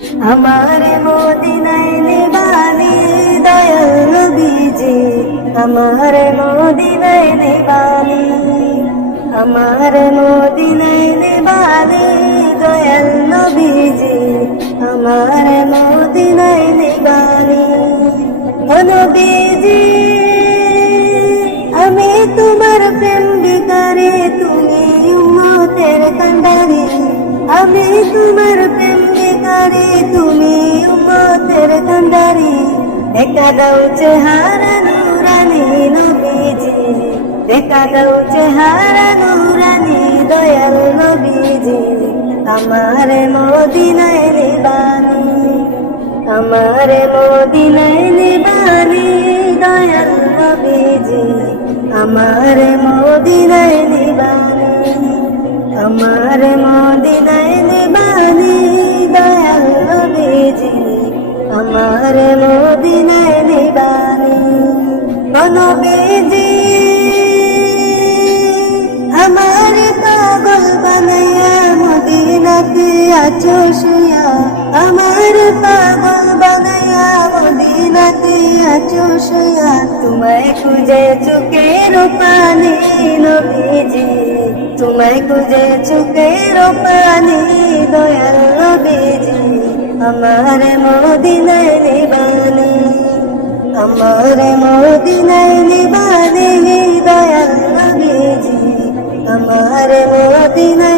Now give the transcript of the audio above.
আমার মদিনায় নিবানি দয়াল নবীজি, আমার মদিনায় নিবানি, আমার মদিনায় নিবানি দয়াল নবীজি, আমার মদিনায় নিবানি। ও নবীজি আমি তোমার প্রেম বিকারে, তুমি উম্মতের কান্ডারি, আমি তোমার প্রেম বিকারে, তুমি উম্মতের কান্ডারি। দেখা দাও চেহারা নুরানি নবীজি, দেখা দাও চেহারা নুরানি দয়াল নবীজি, আমার মদিনায় নিবানি, আমার মদিনায় নিবানি দয়াল নবীজি, আমার মদিনায় নিবানি, আমার মদিনায় নিবানি দয়াল নবীজি, আমার মদিনায় নিবানি। ও নবীজি আমার পাগল বানাইয়া মদিনাতে আছো শুয়া, আমার পাগল বানাইয়া মদিনাতে আছো শুয়া। তোমায় খুঁজে চোখের পানি নবীজি, তোমায় খুঁজে চোখের পানি দয়াল নবীজি, আমার মদিনায় নিবানি, আমার মদিনায় নিবানি দয়াল নবীজি, আমার মদিনায়